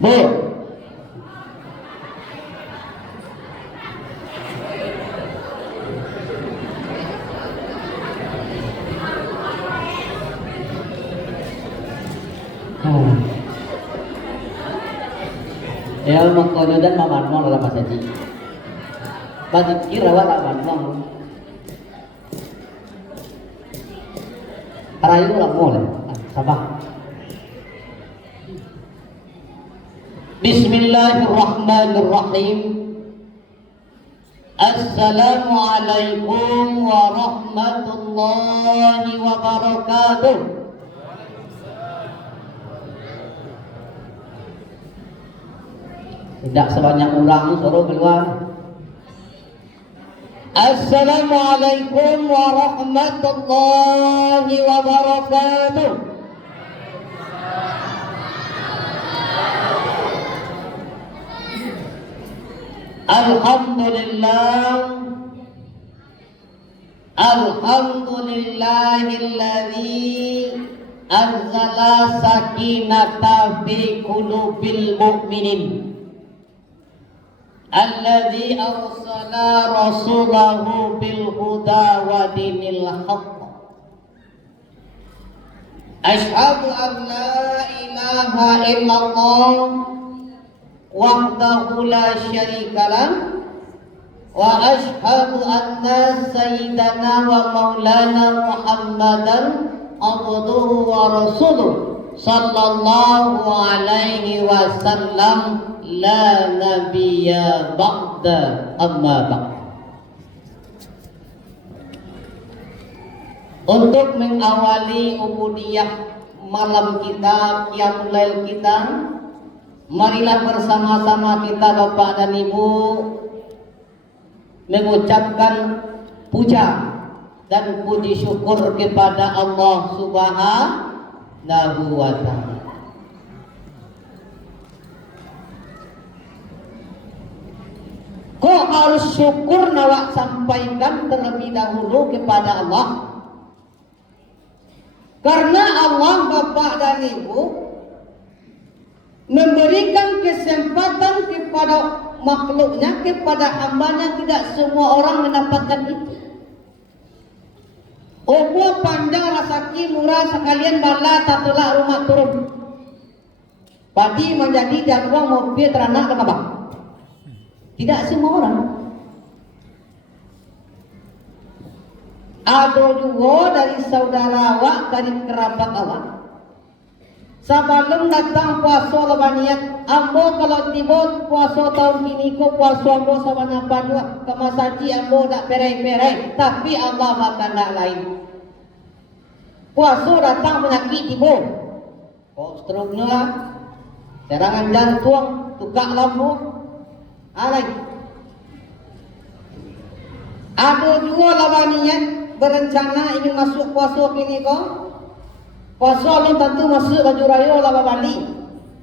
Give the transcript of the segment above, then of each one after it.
Bu. Ya mengkono dan mamanmong dalam bahasa Ji. Bagi kira wala mamanmong. Rayu lah mulai. Sabar. Bismillahirrahmanirrahim. Assalamualaikum warahmatullahi wabarakatuh. Tidak sebanyak ulang suruh keluar. Assalamualaikum warahmatullahi wabarakatuh. Alhamdulillahilladzi anzala sakinata fi qulubil mu'minin alladzi arsala rasulahu bil huda wa dinil haqq. Asyhadu an la ilaha illallah wahdahu la syarikalah wa asyhadu anna sayyidana wa maulana Muhammadan abduhu wa rasuluh sallallahu alaihi wasallam la nabiyya ba'da amma ba'd. Untuk mengawali ubudiyah malam kita, qiyamul lail kita, marilah bersama-sama kita Bapak dan Ibu mengucapkan puja dan puji syukur kepada Allah Subhanahu wa ta'ala. Kok harus syukur nawak sampaikan terlebih dahulu kepada Allah? Karena Allah Bapak dan Ibu memberikan kesempatan kepada makhluknya, kepada hambanya. Tidak semua orang mendapatkan itu. Opo panjang rasaki murah sekalian bala tatulah rumah turun. Padi menjadi jagoan mobil teranak ke bawah. Tidak semua orang. Ada juga dari saudara awak, dari kerabat awak. Sebelum datang puasa lebaniat, ambo kalau tiba puasa tahun ini ko puasa ambo sama napa dua kemasaji ambo tak perai-perai, tapi Allah makan tak lain. Puasa datang penyakit tiba, kok stroke lah, serangan jantung, tukak lampu, alai. Ada juga lebaniat berencana ingin masuk puasa kini ko. Puasa belum tentu masuk baju raya lama Bali,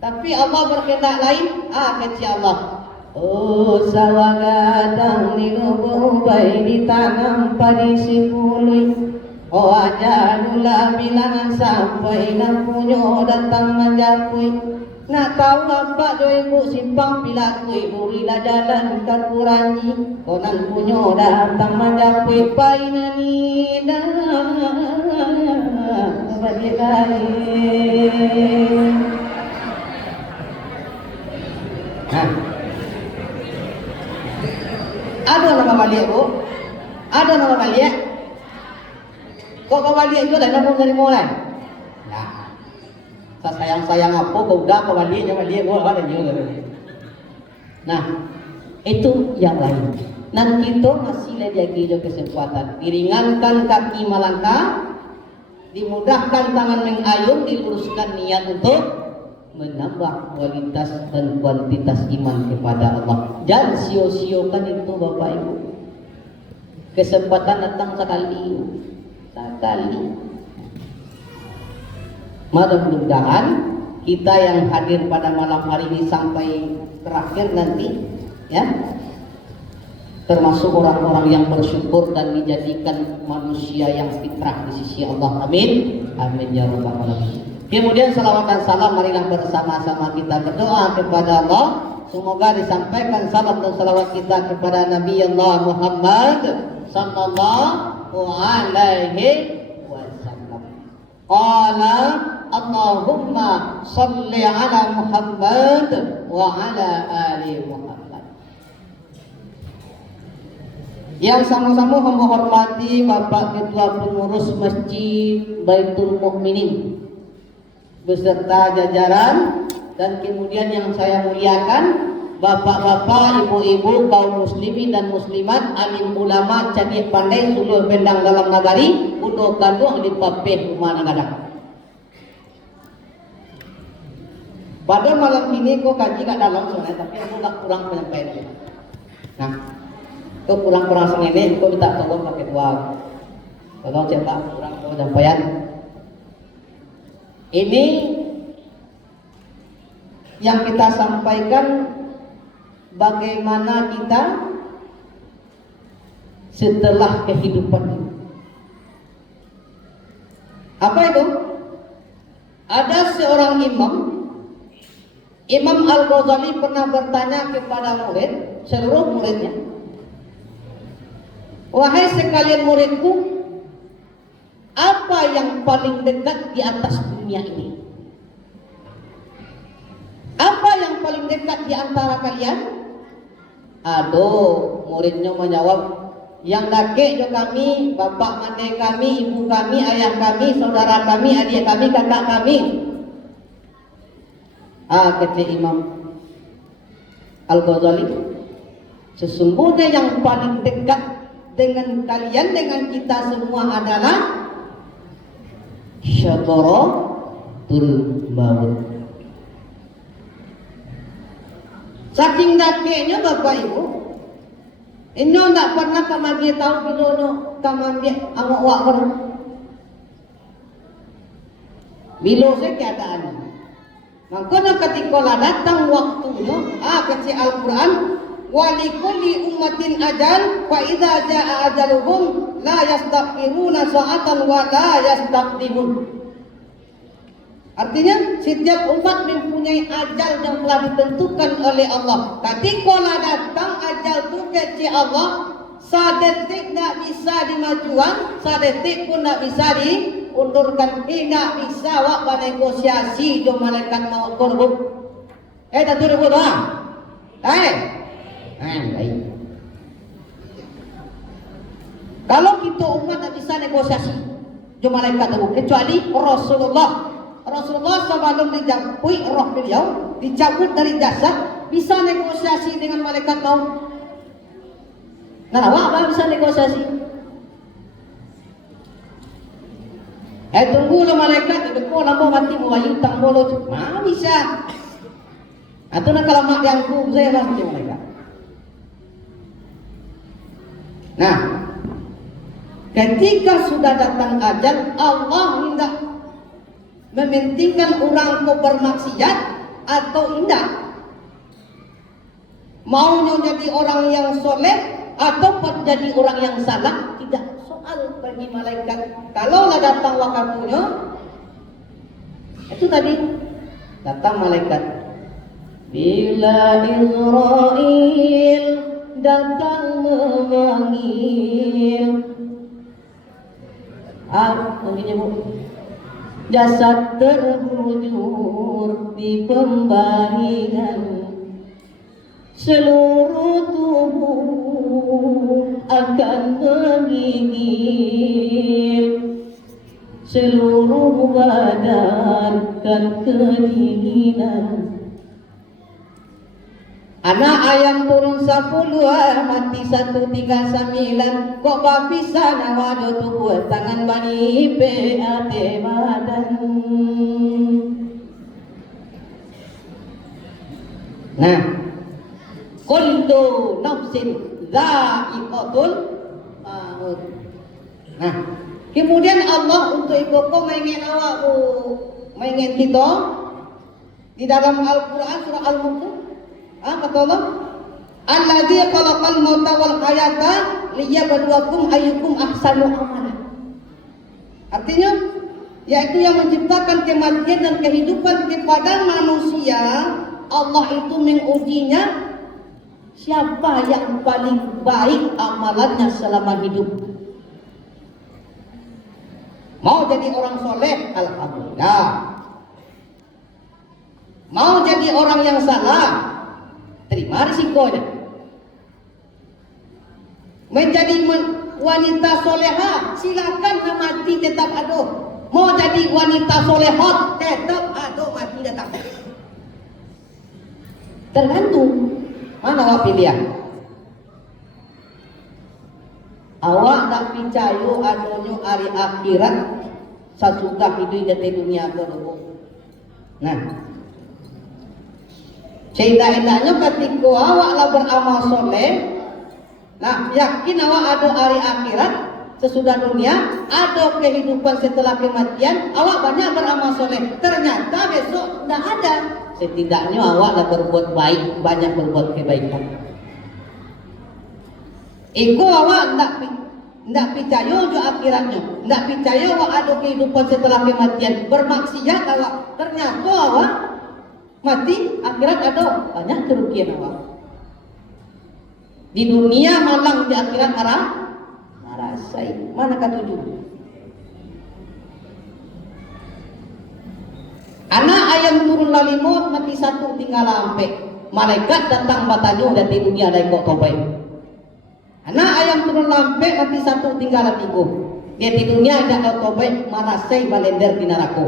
tapi Allah berkehendak lain. Kecil Allah. Oh sawagadang ni nububai ditanam padi sipului. Oh aja dula bilangan sampai nak punyo datang menjapui. Nak tahu apa jo ibu simpang pila kui burilah jalan kan kurangi. Konan punyo datang menjapui painani dah. Bagi lain. Ada nama balik bu? Ada nama balik? Kok kau balik itu dah nak dari mulai? Nah, sayang apa kau udah kau balik gua ada juga. Nah, itu yang lain. Nan kita masih lagi ada kesempatan. Diringankan kaki melangkah. Dimudahkan tangan mengayun, diluruskan niat untuk menambah kualitas dan kuantitas iman kepada Allah. Jangan sio-siokan itu Bapak Ibu. Kesempatan datang sekali. Mudah-mudahan kita yang hadir pada malam hari ini sampai terakhir nanti, ya, termasuk orang-orang yang bersyukur dan dijadikan manusia yang fitrah di sisi Allah. Amin. Amin ya rabbal alamin. Kemudian salawat dan salam marilah bersama-sama kita berdoa kepada Allah. Semoga disampaikan salam dan salawat kita kepada Nabi Allah Muhammad sallallahu alaihi wasallam. Qala Allahumma salli ala Muhammad wa ala ali Muhammad. Yang sama-sama menghormati Bapak Ketua Pengurus Masjid Baitul Mukminin beserta jajaran, dan kemudian yang saya muliakan bapak-bapak, ibu-ibu, kaum muslimin dan muslimat, alim ulama, cadik pandai, suluh bendang dalam nagari, udah kandung di papeh rumah nagadang. Pada malam ini kok kaji gak dalam soalnya, tapi aku gak kurang penyampaian. Nah, kok kurang-kurang sengaja, kok minta tolong pakai uang. Kalau cetak kurang penyampaian. Ini yang kita sampaikan bagaimana kita setelah kehidupan ini. Apa itu? Ada seorang Imam Al-Ghazali pernah bertanya kepada seluruh muridnya, wahai sekalian muridku, apa yang paling dekat di atas dunia ini? Apa yang paling dekat di antara kalian? Aduh, muridnya menjawab, yang dekat jo kami, bapak mandai kami, ibu kami, ayah kami, saudara kami, adik kami, kakak kami. Kata Imam Al-Ghazali, sesungguhnya yang paling dekat dengan kalian, dengan kita semua adalah syajaratul maut. Saking dakeknya Bapak Ibu, ini tak pernah kami tahu bila kami awak wak kono. Bila saya keadaan. Maka ketika datang waktunya, kata Al-Quran, walikulli ummatin ajal, wa idza jaa ajaluhum la yastaghfiruna sa'atan wa la yastaqdimun. Artinya setiap umat mempunyai ajal yang telah ditentukan oleh Allah. Ketika datang ajal itu kata Allah, sadetik tak bisa dimajuan, sadetik pun tak bisa diundurkan. Tidak bisa wak bernegosiasi dengan malaikat maut korbuk. Tak turut doa. Baik. Kalau kita umat tak bisa negosiasi dengan malaikat korbuk, kecuali Rasulullah sebelum dijemput roh beliau, dicabut dari jasad, bisa negosiasi dengan malaikat maut. Nah, apa bisa negosiasi? Tunggu lo malaikat, kau nak mati mau bayi tak boleh, bisa. Atau nak kalau mak yang ku saya mati malaikat. Nah, ketika sudah datang ajal, Allah hendak mementingkan orang mau bermaksiat atau tidak, maunya jadi orang yang soleh atau jadi orang yang salah, tidak soal bagi malaikat. Kalau datang waktunya, itu tadi datang malaikat. Bila Israel datang memanggil, jasad terbujur di pembaringan, seluruh tubuh akan menggigil, seluruh badan kan kedinginan. Anak ayam turun 10, mati 139. Kok bisa nawado tubuh tangan bani PAT badan. Nah, kullu nafsin dha'iqatul maut. Nah, kemudian Allah untuk ikut kau mainin awakmu, mainin kita di dalam Al-Quran surah Al-Mulk. Kata Allah, alladzi khalaqal mauta wal hayata liyabluwakum ayyukum ahsanu amala. Artinya yaitu yang menciptakan kematian dan kehidupan kepada manusia, Allah itu mengujinya siapa yang paling baik amalannya selama hidup. Mau jadi orang soleh, alhamdulillah. Mau jadi orang yang salah, terima risikonya. Menjadi wanita soleha, silakan mati tetap ada. Mau jadi wanita solehot, tetap ada mati tetap. Tergantung mana awak pilihan. Awak tak percaya adanya hari akhirat sesudah hidup di dunia dulu. Nah, cerita-ceritanya ketika awaklah beramal soleh, nah yakin awak ada hari akhirat sesudah dunia, ada kehidupan setelah kematian, awak banyak beramal soleh. Ternyata besok tidak ada. Setidaknya awak dah berbuat baik, banyak berbuat kebaikan. Iko awak tidak percaya juga akhiratnya, tidak percaya awak ada kehidupan setelah kematian, bermaksiat awak. Ternyata awak mati, akhirat ada, banyak kerugian awak. Di dunia malang, di akhirat marasai. Manakah tujuh? Anak ayam turun lalimut, mati satu tinggal lampe. Malaikat datang batanyo dan di dunia ada ikut tobai. Anak ayam turun lampe, mati satu tinggal tiga. Dia di dunia ada ikut tobai, marasai balender di neraka.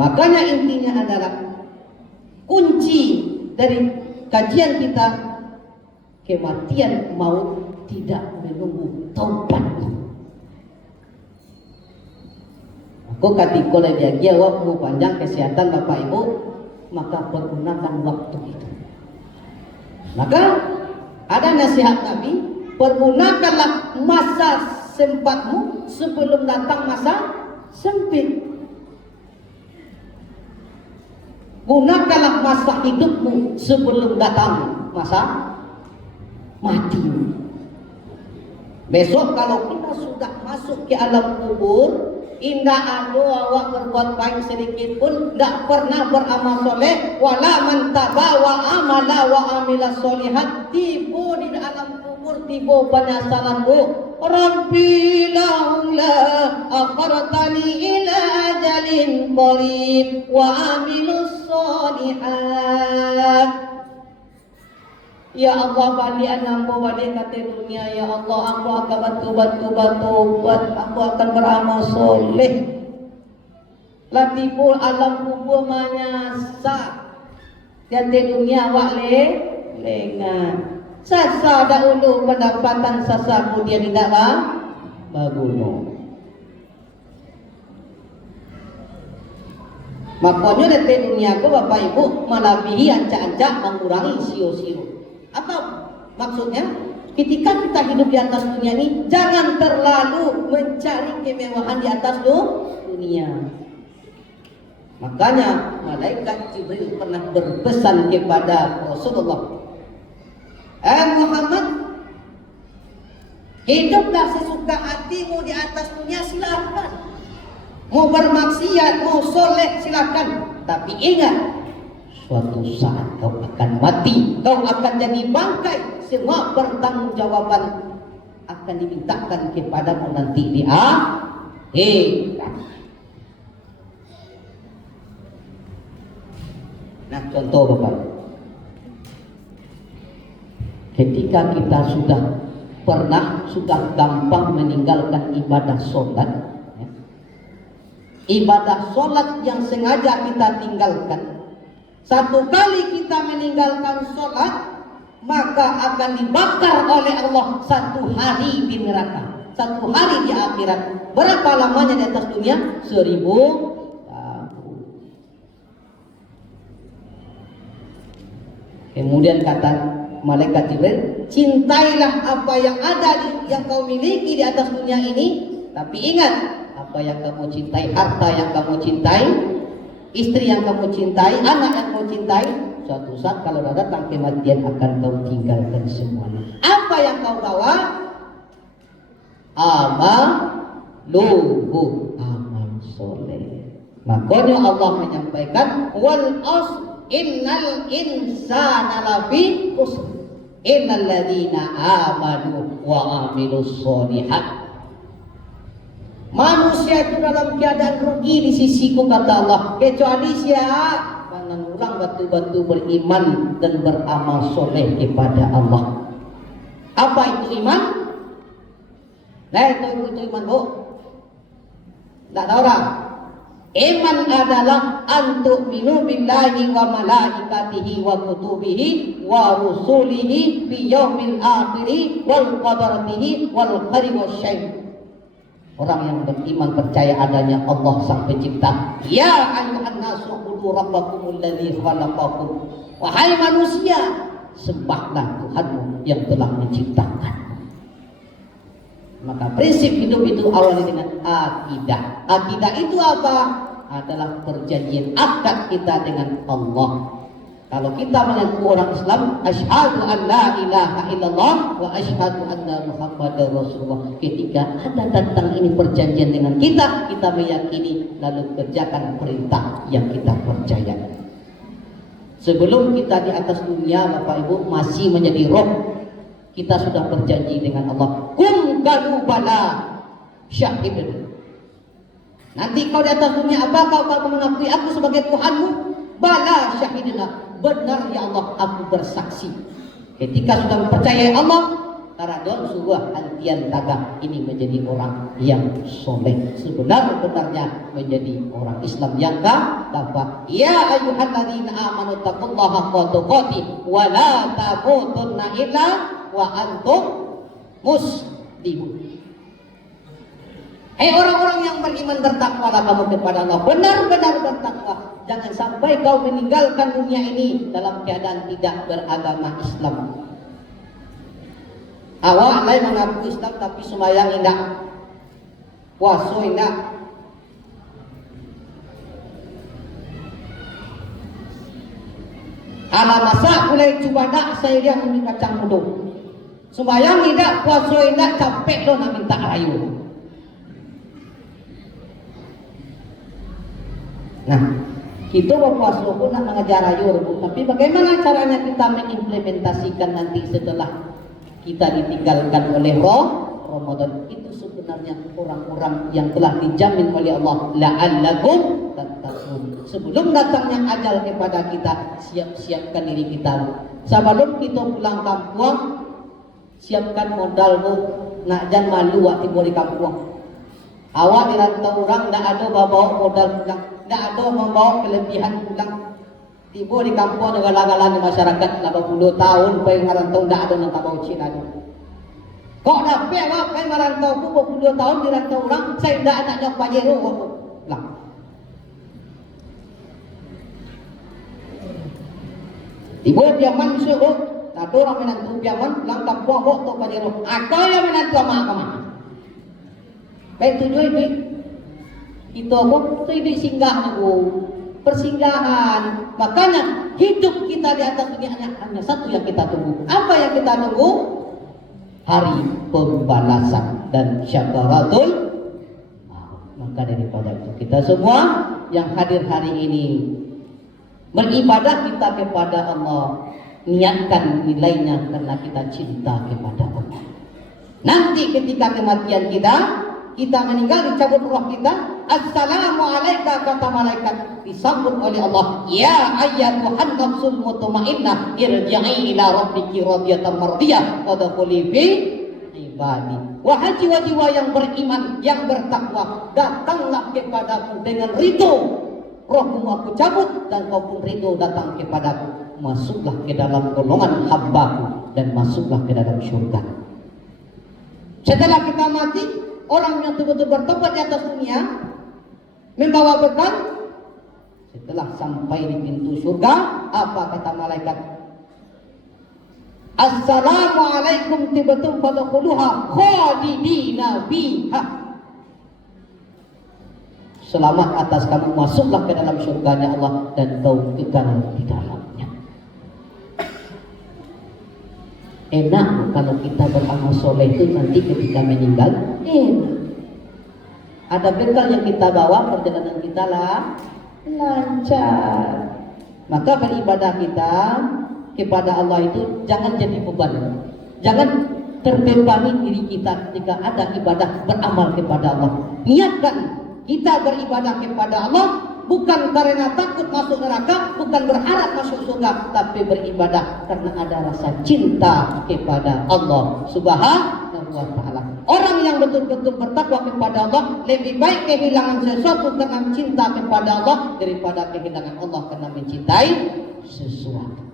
Makanya intinya adalah kunci dari kajian kita, kematian maut tidak menunggu taubat. Aku ketika lagi awak mau panjang kesehatan Bapak Ibu, maka pergunakan waktu itu. Maka ada nasihat Nabi, pergunakanlah masa sempatmu sebelum datang masa sempit. Gunakanlah masa hidupmu sebelum datang masa mati. Besok kalau kita sudah masuk ke alam kubur, indah ada awak berbuat baik sedikit pun, tidak pernah beramal soleh, wala man taba wa amala wa amila solihat, tiba di alam kubur, tiba penyesalanmu, Rabbi laula akhartani ila ajalin qarib wa amilus solihat. Ya Allah, balik anambo balik kata dunia. Ya Allah, aku akan bantu-bantu, aku akan beramal soleh. Latipul alam kubur manyasa. Kata dunia awak lengan. Sasa dahulu pendapatan sasa kemudian tidak berguna. Makanya kata dunia aku Bapak Ibu melebihi ancak-ancak mengurangi sio-sio. Apa maksudnya? Ketika kita hidup di atas dunia ini, jangan terlalu mencari kemewahan di atas dunia. Makanya malaikat Jibril pernah berpesan kepada Rasulullah, Muhammad, hiduplah sesuka hatimu di atas dunia, silakan. Mau bermaksiat, mau soleh, silakan. Tapi ingat, suatu saat kau akan mati, kau akan jadi bangkai. Semua pertanggungjawaban akan dimintakan kepadamu nanti di akhirat. Nah, contoh Bapak, ketika kita sudah gampang meninggalkan ibadah sholat, ya. Ibadah sholat yang sengaja kita tinggalkan, satu kali kita meninggalkan sholat, maka akan dibakar oleh Allah 1 hari di neraka, 1 hari di akhirat. Berapa lamanya di atas dunia? 1000 tahun. Kemudian kata malaikat Jibril, cintailah apa yang ada yang kau miliki di atas dunia ini. Tapi ingat, apa yang kamu cintai, harta yang kamu cintai, istri yang kamu cintai, anak yang kamu cintai, suatu saat kalau datang kematian akan kau tinggalkan semuanya. Apa yang kau bawa? Amal luhur amal soleh. Makanya Allah menyampaikan wal as innal insana lafi khusr innal ladzina amanu wa amilus sholihat. Manusia itu dalam keadaan rugi di sisiku kata Allah, kecuali siapa orang batu-batu beriman dan beramal soleh kepada Allah. Apa itu iman? Nah itu iman bu. Tak tahu orang. Iman adalah antu'minu billahi wa malaikatihi wa kutubihi wa rusulihi bi yaumil akhiri wal qadaratihi wal khari wasyai. Orang yang beriman percaya adanya Allah sang pencipta. Ya ayuhan nasu ubudu rabbakumul ladzi khalaqakum. Wahai manusia, sembahlah Tuhanmu yang telah menciptakan. Maka prinsip hidup itu awalnya dengan akidah. Akidah itu apa? Adalah perjanjian akad kita dengan Allah. Kalau kita mengaku orang Islam, asyhadu an la ilaha illallah wa asyhadu anna Muhammadar Rasulullah. Ketika ada tentang ini perjanjian dengan kita, kita meyakini lalu kerjakan perintah yang kita percaya. Sebelum kita di atas dunia, Bapak Ibu, masih menjadi roh, kita sudah berjanji dengan Allah. Kum kanu bala syahidun. Nanti kau di atas dunia apa? Kau mengakui aku sebagai Tuhanmu? Bala syahidina. Benar ya Allah, aku bersaksi. Ketika sudah mempercayai Allah, karadon subuh antian taga ini menjadi orang yang soleh, sebenar-benarnya menjadi orang Islam yang kafah. Ya ayyuhalladzina amanu taqullaha haqqa tuqatih wa la tamutunna illa wa antum muslimun. Hai orang-orang yang beriman, bertakwalah kamu kepada Allah, benar-benar bertakwa. Jangan sampai kau meninggalkan dunia ini dalam keadaan tidak beragama Islam. Awak lain mengaku Islam tapi sembahyang indah, puasa indah. Ala masa mulai coba dak saya dia minum kacang mudo. Sembahyang indah, puasa indah, capek lo nak minta rayu. Nah, kita berpuasa pun nak mengajar rayu, tapi bagaimana caranya kita mengimplementasikan nanti setelah kita ditinggalkan oleh Ramadan? Itu sebenarnya orang-orang yang telah dijamin oleh Allah la'allakum tattaqun. Sebelum datangnya ajal kepada kita, siapkan diri kita. Sebelum kita pulang kampung, siapkan modalmu, nak jangan malu waktu tiba di kampung. Awak dirantau orang tak ada bawa modal pulang, tak ada membawa kelebihan pulang. Tiba di kampung dengan lagalan di masyarakat 80 tahun pergi merantau tak ada yang tak bawa Cina. Kok dapat awak pergi merantau pun 20 tahun dirantau orang, saya tak anaknya pajero lah. Tiba biaman suruh, tak ada orang menantu biaman pulang kampung bawa tu pajero. Aku yang menantu amak-amak. Baik tujuh ini kita pun ini singgah dulu, persinggahan. Makanya hidup kita di atas dunia hanya satu yang kita tunggu. Apa yang kita tunggu? Hari pembalasan dan syakaratul maut. Maka daripada itu kita semua yang hadir hari ini beribadah kita kepada Allah, niatkan nilainya karena kita cinta kepada Allah. Nanti ketika kematian kita meninggal, dicabut roh kita, assalamualaikum kata malaikat, disambut oleh Allah, ya ayyatuhan nafsul mutmainnah irji'i ila rabbiki radiyatan mardiyah wadkhuli fi ibadi. Wahai jiwa-jiwa yang beriman, yang bertakwa, datanglah kepadaku dengan ridho. Rohmu aku cabut dan kau pun ridho datang kepadaku. Masuklah ke dalam golongan hambaku dan masuklah ke dalam syurga. Setelah kita mati, orang yang betul-betul bertobat di atas dunia membawa bekal. Setelah sampai di pintu surga, apa kata malaikat? Assalamualaikum tibatum fadkhuluha khalidina fiha. Selamat atas kamu, masuklah ke dalam surganya Allah dan kau kekal di dalamnya. Enak kalau kita beramal soleh itu nanti ketika meninggal, enak. Ada bekal yang kita bawa, perjalanan kita lah lancar. Maka beribadah kita kepada Allah itu jangan jadi beban. Jangan terbebani diri kita ketika ada ibadah beramal kepada Allah. Niatkan kita beribadah kepada Allah bukan karena takut masuk neraka, bukan berharap masuk surga, tapi beribadah karena ada rasa cinta kepada Allah Subhanahu wa ta'ala. Orang yang betul-betul bertakwa kepada Allah lebih baik kehilangan sesuatu karena cinta kepada Allah daripada kehilangan Allah karena mencintai sesuatu.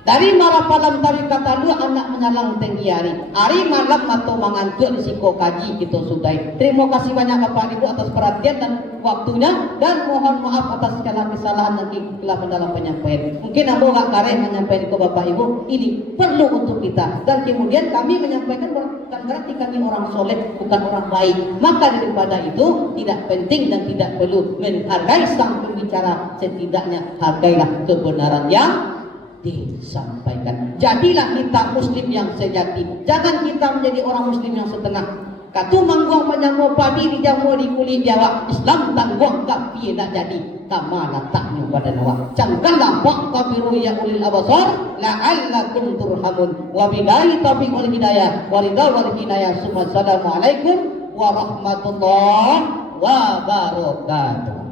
Dari marapalam dari kata dua anak menyalang tinggi hari malam atau mengantuk risiko kaji kita sudah. Terima kasih banyak Bapak Ibu atas perhatian dan waktunya, dan mohon maaf atas segala kesalahan yang telah mendalam penyampaian. Mungkin aku gak kareh menyampaikan ke Bapak Ibu, ini perlu untuk kita, dan kemudian kami menyampaikan bukan berarti kami orang soleh, bukan orang baik. Maka daripada itu tidak penting dan tidak perlu menghargai sang pembicara, setidaknya hargailah kebenaran yang disampaikan. Jadilah kita muslim yang sejati. Jangan kita menjadi orang muslim yang setengah. Katu mangguang menyanggup padi di jamu di kulit Jawa. Islam tangguang tapi nak jadi kamala taknya pada nawa. Cangkanlah waqtabiru ya ulil abasar la'allakum turhamun. Wa billahi taufiq wal hidayah. Waridha wal hinayah. Assalamualaikum warahmatullahi wabarakatuh.